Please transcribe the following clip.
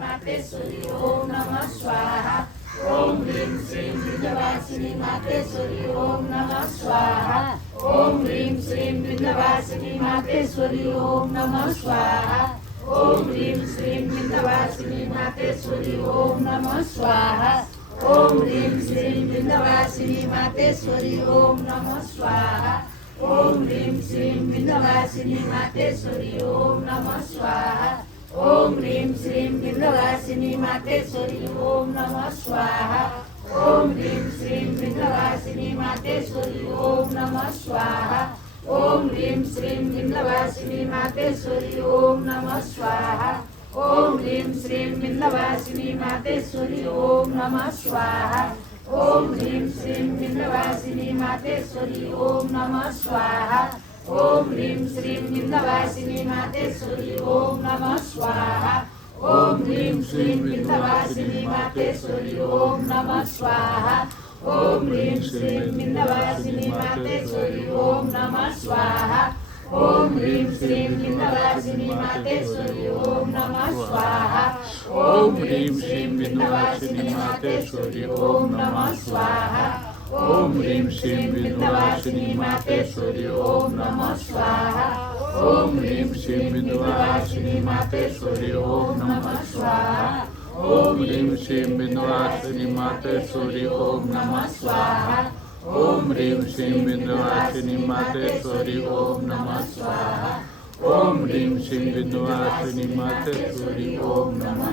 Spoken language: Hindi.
मातेश्वरी ओम नमः स्वाहा ओम ह्रीं श्रीं विंध्यवासिनी मातेश्वरी ओम नमः स्वाहा ओम ह्रीं श्रीं विंध्यवासिनी मातेश्वरी ओम नमः स्वाहा ओम ह्रीं श्रीं विंध्यवासिनी मातेश्वरी ओम नमः स्वाहा ओम ह्रीं श्रीं विंध्यवासिनी मातेश्वरी ओम नमः स्वाहा ओम ह्रीं श्रीं विंध्यवासिनी मातेश्वरी ओम नमः स्वाहा ओम ह्रीं श्रीं विंध्यवासिनी मातेश्वरी ओम नमः स्वाहा ओम ह्रीं श्रीं विंध्यवासिनी मातेश्वरी ओम नमः स्वाहा ओम ह्रीं श्रीं विंध्यवासिनी मातेश्वरी ओम नमः स्वाहा ओम ह्रीं श्रीं विंध्यवासिनी मातेश्वरी ओम नमः स्वाहा ओम ह्रीं श्रीं विंध्यवासिनी मातेश्वरी ओम नमः स्वाहा ओम ह्रीं श्रीं विंध्यवासिनी मातेश्वरी ओम नमः स्वाहा ओम ह्रीं श्रीं विंध्यवासिनी मातेश्वरी ओम नमः स्वाहा ओम ह्रीं श्रीं विंध्यवासिनी मातेश्वरी ओम नमः स्वाहा ओम ह्रीं श्रीं विंध्यवासिनी मातेश्वरी ओम नमः स्वाहा ओम ह्रीं श्रीं विंध्यवासिनी मातेश्वरी ओम नमः स्वाहा ओम ह्रीं श्रीं विंध्यवासिनी मातेश्वरी ओम नमः स्वाहा ओम ह्रीं श्रीं विंध्यवासिनी मातेश्वरी ओम नमः स्वाहा ओम ह्रीं श्रीं विंध्यवासिनी मातेश्वरी ओम नमः स्वाहा ओम ह्रीं श्रीं विंध्यवासिनी मातेश्वरी ओम नमः स्वाहा ओम ह्रीं श्रीं विंध्यवासिनी मातेश्वरी ओम नमः